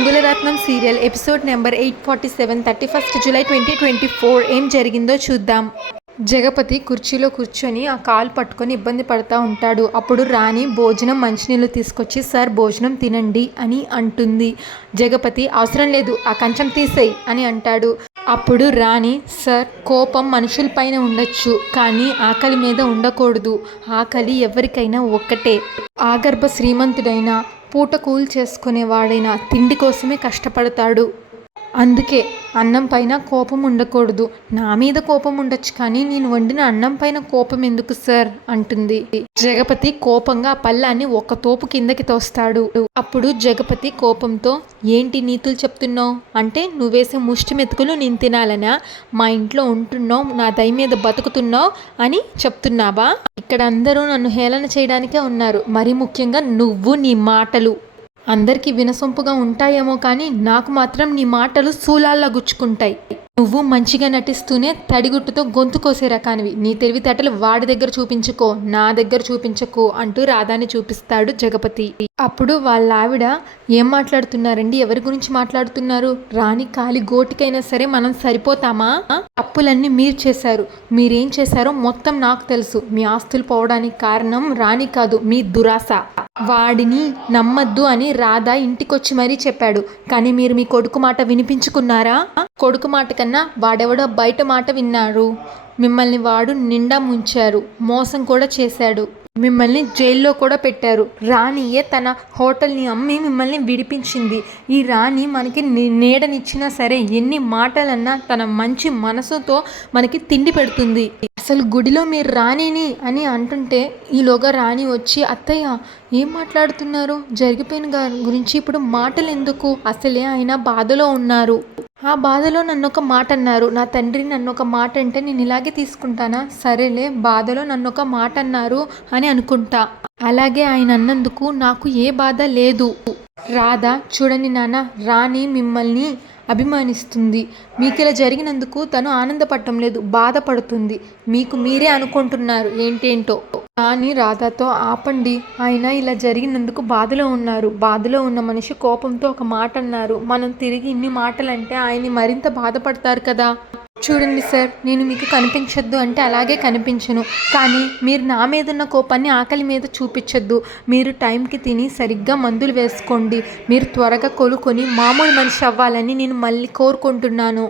అంగుళరత్నం serial episode number 847 31 July 2024 ఏం జరిగిందో చూద్దాం. జగపతి కుర్చీలో కూర్చొని ఆ కాలు పట్టుకొని ఇబ్బంది పడతా ఉంటాడు. అప్పుడు రాణి భోజనం మంచినీళ్ళు తీసుకొచ్చి సార్ భోజనం తినండి అని అంటుంది. జగపతి అవసరం లేదు, ఆ కంచం తీసేయి అని అంటాడు. అప్పుడు రాణి సార్ కోపం మనుషులపైన ఉండొచ్చు, కానీ ఆకలి మీద ఉండకూడదు. ఆకలి ఎవరికైనా ఒక్కటే. ఆగర్భ శ్రీమంతుడైనా పూట కూలి చేసుకునేవాడైనా తిండి కోసమే కష్టపడతాడు. అందుకే అన్నం పైన కోపం ఉండకూడదు. నా మీద కోపం ఉండొచ్చు, కానీ నేను వండిన అన్నం పైన కోపం ఎందుకు సార్ అంటుంది. జగపతి కోపంగా ఆ పళ్ళాన్ని ఒక తోపు కిందకి తోస్తాడు. అప్పుడు జగపతి కోపంతో ఏంటి నీతులు చెప్తున్నావు అంటే, నువ్వేసే ముష్టి మెతుకులు నేను తినాలనా? మా ఇంట్లో ఉంటున్నావు, నా దయ మీద బతుకుతున్నావు అని చెప్తున్నావా? ఇక్కడ అందరూ నన్ను హేళన చేయడానికే ఉన్నారు. మరీ ముఖ్యంగా నువ్వు, నీ మాటలు అందరికీ వినసొంపుగా ఉంటాయేమో, కానీ నాకు మాత్రం నీ మాటలు శూలాల్లా గుచ్చుకుంటాయి. నువ్వు మంచిగా నటిస్తూనే తడిగుట్టుతో గొంతు కోసే రకానివి. నీ తెలివితేటలు వాడి దగ్గర చూపించుకో, నా దగ్గర చూపించకు అంటూ రాధాని చూపిస్తాడు జగపతి. అప్పుడు వాళ్ళ ఆవిడ ఏం మాట్లాడుతున్నారండి, ఎవరి గురించి మాట్లాడుతున్నారు? రాణి కాలి గోటికైనా సరే మనం సరిపోతామా? అప్పులన్నీ మీరు చేశారు. మీరేం చేశారో మొత్తం నాకు తెలుసు. మీ ఆస్తులు పోవడానికి కారణం రాణి కాదు, మీ దురాశ. వాడిని నమ్మద్దు అని రాధా ఇంటికొచ్చి మరీ చెప్పాడు, కానీ మీరు మీ కొడుకు మాట వినిపించుకున్నారా? కొడుకు మాట కన్నా వాడెవడో బయట మాట విన్నారు. మిమ్మల్ని వాడు నిండా ముంచారు, మోసం కూడా చేశాడు. మిమ్మల్ని జైల్లో కూడా పెట్టారు. రాణియే తన హోటల్ని అమ్మి మిమ్మల్ని విడిపించింది. ఈ రాణి మనకి నీడనిచ్చినా సరే, ఎన్ని మాటలన్నా తన మంచి మనసుతో మనకి తిండి పెడుతుంది. అసలు గుడిలో మీరు రాణిని అని అంటుంటే ఈలోగా రాణి వచ్చి అత్తయ్య ఏం మాట్లాడుతున్నారు? జరిగిపోయిన గురించి ఇప్పుడు మాటలు ఎందుకు? అసలే ఆయన బాధలో ఉన్నారు. ఆ బాధలో నన్ను ఒక మాట అన్నారు. నా తండ్రి నన్ను ఒక మాట అంటే నేను ఇలాగే తీసుకుంటానా? సరేలే, బాధలో నన్ను ఒక మాట అన్నారు అని అనుకుంటా. అలాగే ఆయన అన్నందుకు నాకు ఏ బాధ లేదు. రాధా చూడండి నాన్న, రాణి మిమ్మల్ని అభిమానిస్తుంది. మీకు ఇలా జరిగినందుకు తను ఆనందపడటం లేదు, బాధపడుతుంది. మీకు మీరే అనుకుంటున్నారు ఏంటేంటో. కానీ రాధాతో ఆపండి, ఆయన ఇలా జరిగినందుకు బాధలో ఉన్నారు. బాధలో ఉన్న మనిషి కోపంతో ఒక మాట అన్నారు. మనం తిరిగి ఇన్ని మాటలు అంటే ఆయన్ని మరింత బాధపడతారు కదా. చూడండి సార్, నేను మీకు కనిపించొద్దు అంటే అలాగే కనిపించను, కానీ మీరు నా మీద ఉన్న కోపాన్ని ఆకలి మీద చూపించొద్దు. మీరు టైంకి తిని సరిగ్గా మందులు వేసుకోండి. మీరు త్వరగా కోలుకొని మామూలు మనిషి అవ్వాలని నేను మళ్ళీ కోరుకుంటున్నాను.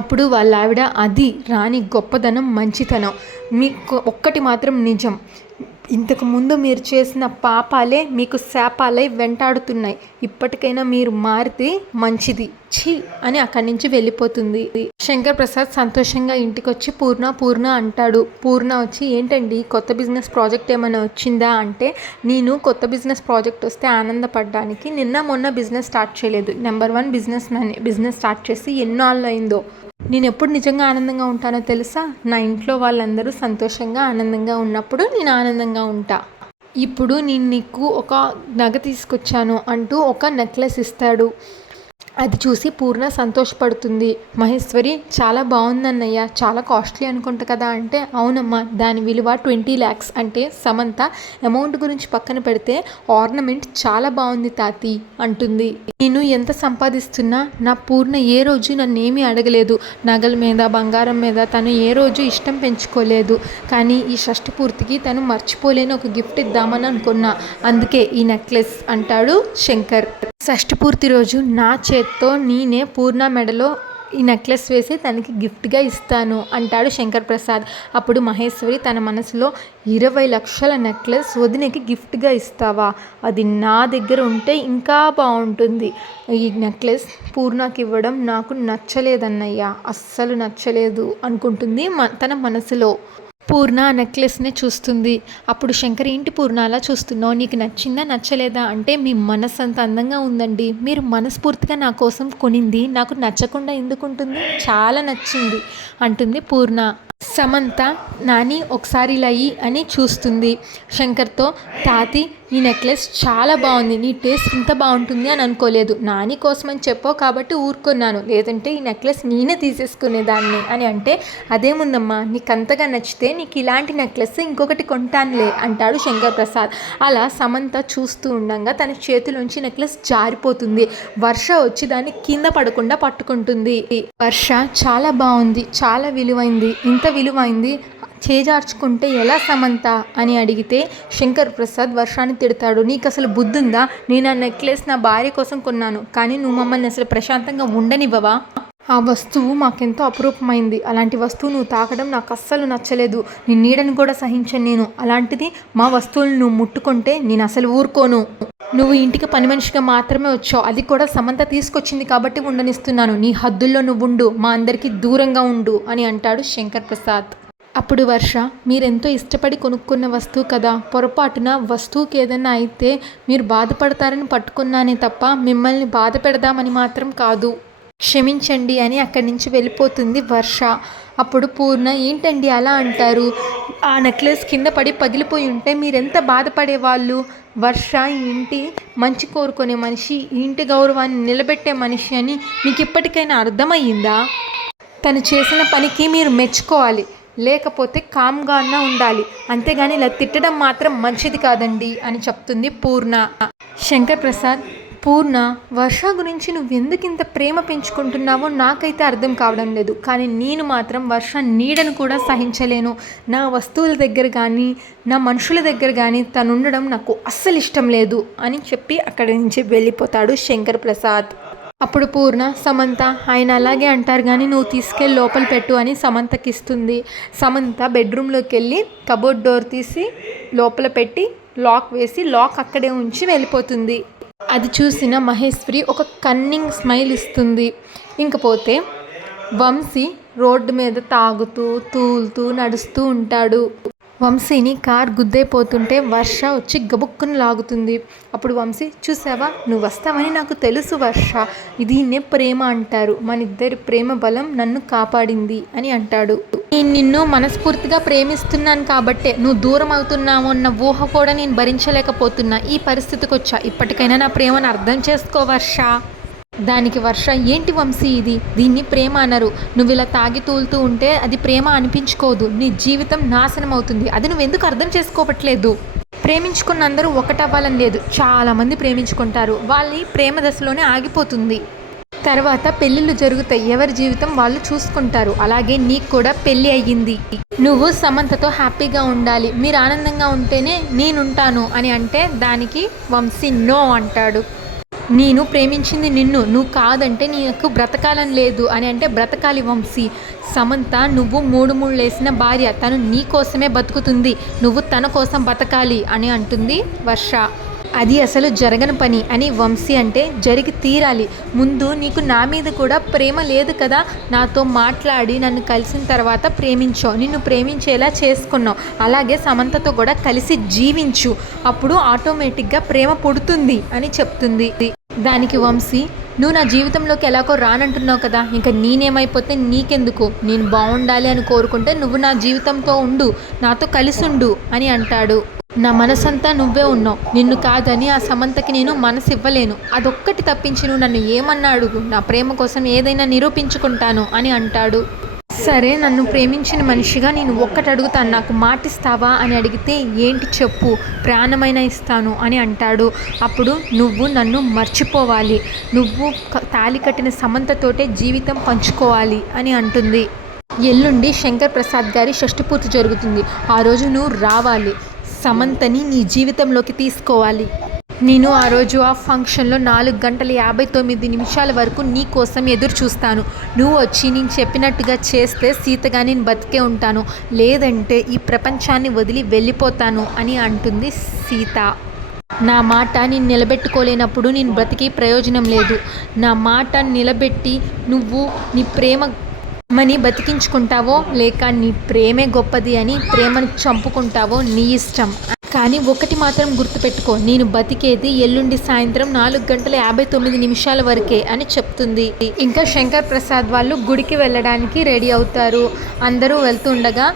అప్పుడు వాళ్ళ ఆవిడ అది రాణి గొప్పదనం, మంచితనం. మీకు ఒక్కటి మాత్రం నిజం, ఇంతకు ముందు మీరు చేసిన పాపాలే మీకు శాపాలై వెంటాడుతున్నాయి. ఇప్పటికైనా మీరు మారితే మంచిది. ఛీ అని అక్కడి నుంచి వెళ్ళిపోతుంది. శంకర్ ప్రసాద్ సంతోషంగా ఇంటికి వచ్చి పూర్ణ అంటాడు. పూర్ణ వచ్చి ఏంటండి కొత్త బిజినెస్ ప్రాజెక్ట్ ఏమైనా వచ్చిందా అంటే, నేను కొత్త బిజినెస్ ప్రాజెక్ట్ వస్తే ఆనందపడడానికి నిన్న మొన్న బిజినెస్ స్టార్ట్ చేయలేదు. నెంబర్ 1 బిజినెస్ స్టార్ట్ చేసి ఎన్నాళ్ళు అయిందో. నేను ఎప్పుడు నిజంగా ఆనందంగా ఉంటానో తెలుసా? నా ఇంట్లో వాళ్ళందరూ సంతోషంగా ఆనందంగా ఉన్నప్పుడు నేను ఆనందంగా ఉంటా. ఇప్పుడు నేను నీకు ఒక నగ తీసుకొచ్చాను అంటూ ఒక నెక్లెస్ ఇస్తాడు. అది చూసి పూర్ణ సంతోషపడుతుంది. మహేశ్వరి చాలా బాగుందన్నయ్య, చాలా కాస్ట్లీ అనుకుంటా కదా అంటే, అవునమ్మా దాని విలువ 20 lakhs. అంటే సమంత అమౌంట్ గురించి పక్కన పెడితే ఆర్నమెంట్ చాలా బాగుంది తాతి అంటుంది. నేను ఎంత సంపాదిస్తున్నా నా పూర్ణ ఏ రోజు నన్ను ఏమీ అడగలేదు. నగల మీద, బంగారం మీద తను ఏ రోజు ఇష్టం పెంచుకోలేదు. కానీ ఈ షష్ఠి పూర్తికి తను మర్చిపోలేని ఒక గిఫ్ట్ ఇద్దామని అనుకున్నా, అందుకే ఈ నెక్లెస్ అంటాడు శంకర్. షష్ఠి పూర్తి రోజు నా చేత్తో నేనే పూర్ణ మెడలో ఈ నెక్లెస్ వేసి తనకి గిఫ్ట్గా ఇస్తాను అంటాడు శంకర్ ప్రసాద్. అప్పుడు మహేశ్వరి తన మనసులో 20 లక్షల నెక్లెస్ వదినకి గిఫ్ట్గా ఇస్తావా? అది నా దగ్గర ఉంటే ఇంకా బాగుంటుంది. ఈ నెక్లెస్ పూర్ణకి ఇవ్వడం నాకు నచ్చలేదన్నయ్య, అస్సలు నచ్చలేదు అనుకుంటుంది తన మనసులో. పూర్ణ ఆ నెక్లెస్నే చూస్తుంది. అప్పుడు శంకర్ ఏంటి పూర్ణ అలా చూస్తున్నావు, నీకు నచ్చిందా నచ్చలేదా అంటే, మీ మనసు అంత అందంగా ఉందండి, మీరు మనస్ఫూర్తిగా నా కోసం కొనింది నాకు నచ్చకుండా ఎందుకుంటుంది? చాలా నచ్చింది అంటుంది పూర్ణ. సమంత నాని ఒకసారి ఇలా అని చూస్తుంది శంకర్తో. తాతి ఈ నెక్లెస్ చాలా బాగుంది, నీ టేస్ట్ ఇంత బాగుంటుంది అని అనుకోలేదు. నాని కోసం అని చెప్పావు కాబట్టి ఊరుకున్నాను, లేదంటే ఈ నెక్లెస్ నేనే తీసేసుకునేదాన్ని అని అంటే, అదేముందమ్మా నీకు అంతగా నచ్చితే నీకు ఇలాంటి నెక్లెస్ ఇంకొకటి కొంటానులే అంటాడు శంకర్ ప్రసాద్. అలా సమంత చూస్తూ ఉండగా తన చేతిలోంచి నెక్లెస్ జారిపోతుంది. వర్ష వచ్చి దాన్ని కింద పడకుండా పట్టుకుంటుంది. వర్ష చాలా బాగుంది, చాలా విలువైంది, ఇంత విలువైంది చేజార్చుకుంటే ఎలా సమంత అని అడిగితే శంకర్ ప్రసాద్ వర్షాన్ని తిడతాడు. నీకు అసలు బుద్ధుందా? నేను ఆ నెక్లెస్ నా భార్య కోసం కొన్నాను, కానీ నువ్వు మమ్మల్ని అసలు ప్రశాంతంగా ఉండనివ్వవా? ఆ వస్తువు మాకెంతో అపురూపమైంది. అలాంటి వస్తువు నువ్వు తాకడం నాకు అస్సలు నచ్చలేదు. నీ నీడని కూడా సహించను నేను. అలాంటిది మా వస్తువులను నువ్వు ముట్టుకుంటే నేను అసలు ఊరుకోను. నువ్వు ఇంటికి పని మనిషిగా మాత్రమే వచ్చావు, అది కూడా సమంత తీసుకొచ్చింది కాబట్టి ఉండనిస్తున్నాను. నీ హద్దుల్లో నువ్వు ఉండు, మా అందరికీ దూరంగా ఉండు అని అంటాడు శంకర్ ప్రసాద్. అప్పుడు వర్ష, మీరెంతో ఇష్టపడి కొనుక్కున్న వస్తువు కదా, పొరపాటున వస్తువుకి ఏదైనా అయితే మీరు బాధపడతారని పట్టుకున్నానే తప్ప మిమ్మల్ని బాధ పెడదామని మాత్రం కాదు, క్షమించండి అని అక్కడి నుంచి వెళ్ళిపోతుంది వర్ష. అప్పుడు పూర్ణ, ఏంటండి అలా అంటారు? ఆ నెక్లెస్ కింద పడి పగిలిపోయి ఉంటే మీరెంత బాధపడేవాళ్ళు? వర్ష ఈ ఇంటి మంచి కోరుకునే మనిషి, ఈ ఇంటి గౌరవాన్ని నిలబెట్టే మనిషి అని మీకు ఇప్పటికైనా అర్థమయ్యిందా? తను చేసిన పనికి మీరు మెచ్చుకోవాలి, లేకపోతే కామ్గా అన్నా ఉండాలి, అంతేగాని ఇలా తిట్టడం మాత్రం మంచిది కాదండి అని చెప్తుంది పూర్ణ. శంకర్ ప్రసాద్, పూర్ణ, వర్ష గురించి నువ్వు ఎందుకు ఇంత ప్రేమ పెంచుకుంటున్నావో నాకైతే అర్థం కావడం లేదు, కానీ నేను మాత్రం వర్ష నీడను కూడా సహించలేను. నా వస్తువుల దగ్గర కానీ నా మనుషుల దగ్గర కానీ తను ఉండడం నాకు అస్సలు ఇష్టం లేదు అని చెప్పి అక్కడి నుంచి వెళ్ళిపోతాడు శంకర్ ప్రసాద్. అప్పుడు పూర్ణ, సమంత, ఆయన అలాగే అంటారు కానీ నువ్వు తీసుకెళ్ళి లోపల పెట్టు అని సమంతకి ఇస్తుంది. సమంత బెడ్రూమ్లోకి వెళ్ళి కబోర్డ్ డోర్ తీసి లోపల పెట్టి లాక్ వేసి లాక్ అక్కడే ఉంచి వెళ్ళిపోతుంది. అది చూసిన మహేశ్వరి ఒక కన్నింగ్ స్మైల్ ఇస్తుంది. ఇంకపోతే వంశీ రోడ్డు మీద తాగుతూ తూలుతూ నడుస్తూ ఉంటాడు. వంశీని కార్ గుద్దైపోతుంటే వర్ష వచ్చి గబుక్కును లాగుతుంది. అప్పుడు వంశీ, చూసావా, నువ్వు వస్తావని నాకు తెలుసు వర్ష, దీన్నే ప్రేమ అంటారు, మన ఇద్దరి ప్రేమ బలం నన్ను కాపాడింది అని అంటాడు. నేను నిన్ను మనస్ఫూర్తిగా ప్రేమిస్తున్నాను కాబట్టే నువ్వు దూరం అవుతున్నావు అన్న ఊహ కూడా నేను భరించలేకపోతున్నా. ఈ పరిస్థితికి వచ్చా, ఇప్పటికైనా నా ప్రేమను అర్థం చేసుకో వర్ష. దానికి వర్ష, ఏంటి వంశీ ఇది, దీన్ని ప్రేమ అనరు, నువ్వు ఇలా తాగి తూలుతూ ఉంటే అది ప్రేమ అనిపించుకోదు, నీ జీవితం నాశనం అవుతుంది, అది నువ్వు ఎందుకు అర్థం చేసుకోవట్లేదు? ప్రేమించుకున్న అందరూ ఒకటవ్వాలని లేదు, చాలామంది ప్రేమించుకుంటారు, వాళ్ళ ప్రేమ దశలోనే ఆగిపోతుంది, తర్వాత పెళ్ళిళ్ళు జరుగుతాయి, ఎవరి జీవితం వాళ్ళు చూసుకుంటారు, అలాగే నీకు కూడా పెళ్ళి అయ్యింది, నువ్వు సమంతతో హ్యాపీగా ఉండాలి, మీరు ఆనందంగా ఉంటేనే నేనుంటాను అని అంటే దానికి వంశీ నో అంటాడు. నేను ప్రేమించింది నిన్ను, నువ్వు కాదంటే నీకు బ్రతకాలని లేదు అని అంటే బ్రతకాలి వంశీ. సమంత నువ్వు మూడు వేసిన భార్య, తను నీ కోసమే బతుకుతుంది, నువ్వు తన కోసం బతకాలి అని అంటుంది వర్ష. అది అసలు జరగని పని అని వంశీ అంటే, జరిగి తీరాలి, ముందు నీకు నా మీద కూడా ప్రేమ లేదు కదా, నాతో మాట్లాడి నన్ను కలిసిన తర్వాత ప్రేమించావు, నిన్ను ప్రేమించేలా చేసుకున్నావు, అలాగే సమంతతో కూడా కలిసి జీవించు, అప్పుడు ఆటోమేటిక్గా ప్రేమ పుడుతుంది అని చెప్తుంది. దానికి వంశీ, నువ్వు నా జీవితంలోకి ఎలాగో రానంటున్నావు కదా, ఇంకా నేనేమైపోతే నీకెందుకు, నేను బాగుండాలి అని కోరుకుంటే నువ్వు నా జీవితంతో ఉండు, నాతో కలిసి ఉండు అని అంటాడు. నా మనసంతా నువ్వే ఉన్నావు, నిన్ను కాదని ఆ సమంతకి నేను మనసు ఇవ్వలేను, అదొక్కటి తప్పించి నువ్వు నన్ను ఏమన్నా అడుగు, నా ప్రేమ కోసం ఏదైనా నిరూపించుకుంటాను అని అంటాడు. సరే, నన్ను ప్రేమించిన మనిషిగా నేను ఒక్కటి అడుగుతాను, నాకు మాటిస్తావా అని అడిగితే ఏంటి చెప్పు, ప్రాణమైనా ఇస్తాను అని అంటాడు. అప్పుడు నువ్వు నన్ను మర్చిపోవాలి, నువ్వు తాళి కట్టిన సమంతతోటే జీవితం పంచుకోవాలి అని అంటుంది. ఎల్లుండి శంకర్ ప్రసాద్ గారి షష్ఠి జరుగుతుంది, ఆ రోజు నువ్వు రావాలి, సమంతని నీ జీవితంలోకి తీసుకోవాలి. నేను ఆ రోజు ఆ ఫంక్షన్లో 4:59 వరకు నీ కోసం ఎదురు చూస్తాను, నువ్వు వచ్చి నేను చెప్పినట్టుగా చేస్తే సీతగా నేను బతికే ఉంటాను, లేదంటే ఈ ప్రపంచాన్ని వదిలి వెళ్ళిపోతాను అని అంటుంది సీత. నా మాట నేను నిలబెట్టుకోలేనప్పుడు నేను బ్రతికి ప్రయోజనం లేదు, నా మాట నిలబెట్టి నువ్వు నీ ప్రేమని బతికించుకుంటావో లేక నీ ప్రేమే గొప్పది అని ప్రేమను చంపుకుంటావో నీ ఇష్టం. కానీ ఒకటి మాత్రం గుర్తుపెట్టుకో, నేను బతికేది ఎల్లుండి సాయంత్రం 4:59 వరకే అని చెప్తుంది. ఇంకా శంకర్ ప్రసాద్ వాళ్ళు గుడికి వెళ్ళడానికి రెడీ అవుతారు. అందరూ వెళ్తుండగా,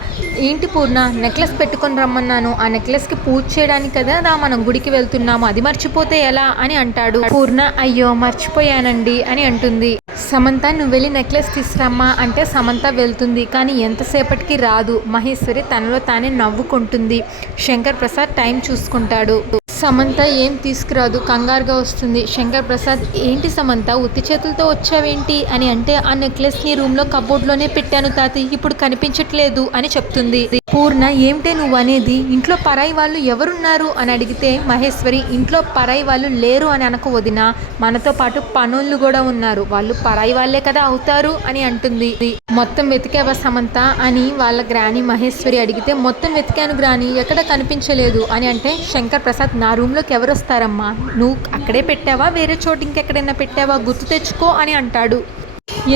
ఏంటి పూర్ణ, నెక్లెస్ పెట్టుకొని రమ్మన్నాను, ఆ నెక్లెస్కి పూజ చేయడానికి కదా మనం గుడికి వెళ్తున్నాము, అది మర్చిపోతే ఎలా అని అంటాడు. పూర్ణ అయ్యో మర్చిపోయానండి అని అంటుంది. సమంత నువ్వు వెళ్ళి నెక్లెస్ తీసుకురమ్మా అంటే సమంత వెళ్తుంది, కానీ ఎంతసేపటికి రాదు. మహేశ్వరి తనలో తానే నవ్వుకుంటుంది. శంకర్ ప్రసాద్ టైం చూసుకుంటాడు. సమంత ఏం తీసుకురాదు, కంగారుగా వస్తుంది. శంకర్ ప్రసాద్ ఏంటి సమంత ఉత్తి చేతులతో వచ్చావేంటి అని అంటే, ఆ నెక్లెస్ నీ రూమ్లో కబోర్డ్లోనే పెట్టాను తాతి, ఇప్పుడు కనిపించట్లేదు అని చెప్తుంది. పూర్ణ ఏమిటే నువ్వు అనేది, ఇంట్లో పరాయి వాళ్ళు ఎవరున్నారు అని అడిగితే మహేశ్వరి ఇంట్లో పరాయి వాళ్ళు లేరు అని అనకు వదినా, మనతో పాటు పనులు కూడా ఉన్నారు, వాళ్ళు పరాయి వాళ్ళే కదా అవుతారు అని అంటుంది. మొత్తం వెతికావా సమంత అని వాళ్ళ గ్రాని మహేశ్వరి అడిగితే, మొత్తం వెతికాను గ్రాని, ఎక్కడ కనిపించలేదు అని అంటే, శంకర్ ప్రసాద్ నా రూమ్లోకి ఎవరు వస్తారమ్మా, నువ్వు అక్కడే పెట్టావా వేరే చోటు ఇంకెక్కడైనా పెట్టావా, గుర్తు తెచ్చుకో అని అంటాడు.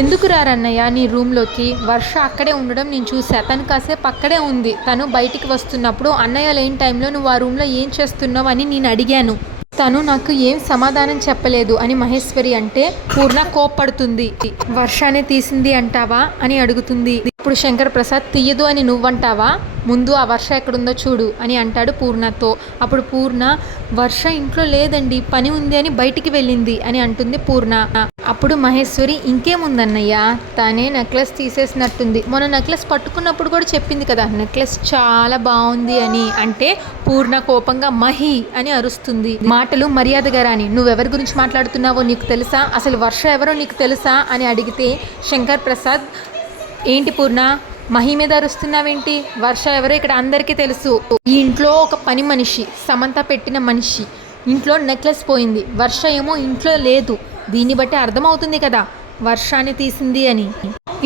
ఎందుకు రారన్నయ్య నీ రూమ్లోకి, వర్ష అక్కడే ఉండడం నేను చూసా, తను కాసేపు అక్కడే ఉంది, తను బయటికి వస్తున్నప్పుడు అన్నయ్య లేని టైంలో నువ్వు ఆ రూమ్లో ఏం చేస్తున్నావు అని నేను అడిగాను, తను నాకు ఏం సమాధానం చెప్పలేదు అని మహేశ్వరి అంటే, పూర్ణ కోప్పడుతుంది. వర్షానే తీసింది అంటావా అని అడుగుతుంది. ఇప్పుడు శంకర్ ప్రసాద్ తీయదు అని నువ్వంటావా, ముందు ఆ వర్ష ఎక్కడుందో చూడు అని అంటాడు పూర్ణతో. అప్పుడు పూర్ణ వర్ష ఇంట్లో లేదండి, పని ఉంది అని బయటికి వెళ్ళింది అని అంటుంది పూర్ణ. అప్పుడు మహేశ్వరి ఇంకేముందన్నయ్య, తనే నెక్లెస్ తీసేసినట్టుంది, మొన్న నెక్లెస్ పట్టుకున్నప్పుడు కూడా చెప్పింది కదా నెక్లెస్ చాలా బాగుంది అని అంటే, పూర్ణ కోపంగా మహి అని అరుస్తుంది. మాటలు మర్యాదగా రాని, నువ్వెవరి గురించి మాట్లాడుతున్నావో నీకు తెలుసా, అసలు వర్ష ఎవరో నీకు తెలుసా అని అడిగితే శంకర్ ప్రసాద్ ఏంటి పూర్ణ మహి మీద అరుస్తున్నావేంటి, వర్ష ఎవరో ఇక్కడ అందరికీ తెలుసు, ఈ ఇంట్లో ఒక పని మనిషి, సమంత పెట్టిన మనిషి, ఇంట్లో నెక్లెస్ పోయింది, వర్ష ఏమో ఇంట్లో లేదు, దీన్ని బట్టి అర్థమవుతుంది కదా వర్షాన్ని తీసింది అని.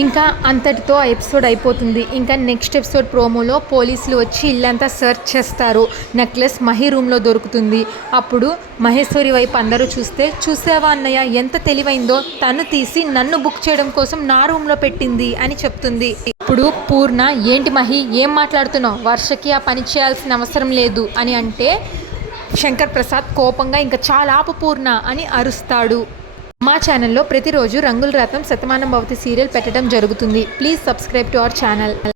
ఇంకా అంతటితో ఆ ఎపిసోడ్ అయిపోతుంది. ఇంకా నెక్స్ట్ ఎపిసోడ్ ప్రోమోలో పోలీసులు వచ్చి ఇల్లంతా సెర్చ్ చేస్తారు. నెక్లెస్ మహి రూమ్లో దొరుకుతుంది. అప్పుడు మహేశ్వరి వైపు అందరూ చూస్తే, చూసావా అన్నయ్య ఎంత తెలివైందో, తను తీసి నన్ను బుక్ చేయడం కోసం నా రూమ్లో పెట్టింది అని చెప్తుంది. ఇప్పుడు పూర్ణ ఏంటి మహి ఏం మాట్లాడుతున్నావు, వర్షకి ఆ పని చేయాల్సిన అవసరం లేదు అని అంటే, శంకర్ ప్రసాద్ కోపంగా ఇంకా చాలా ఆపు పూర్ణ అని అరుస్తాడు. మా ఛానల్లో ప్రతిరోజు రంగుల రథం శతమానం భవతి సీరియల్ పెట్టడం జరుగుతుంది. Please subscribe to our channel.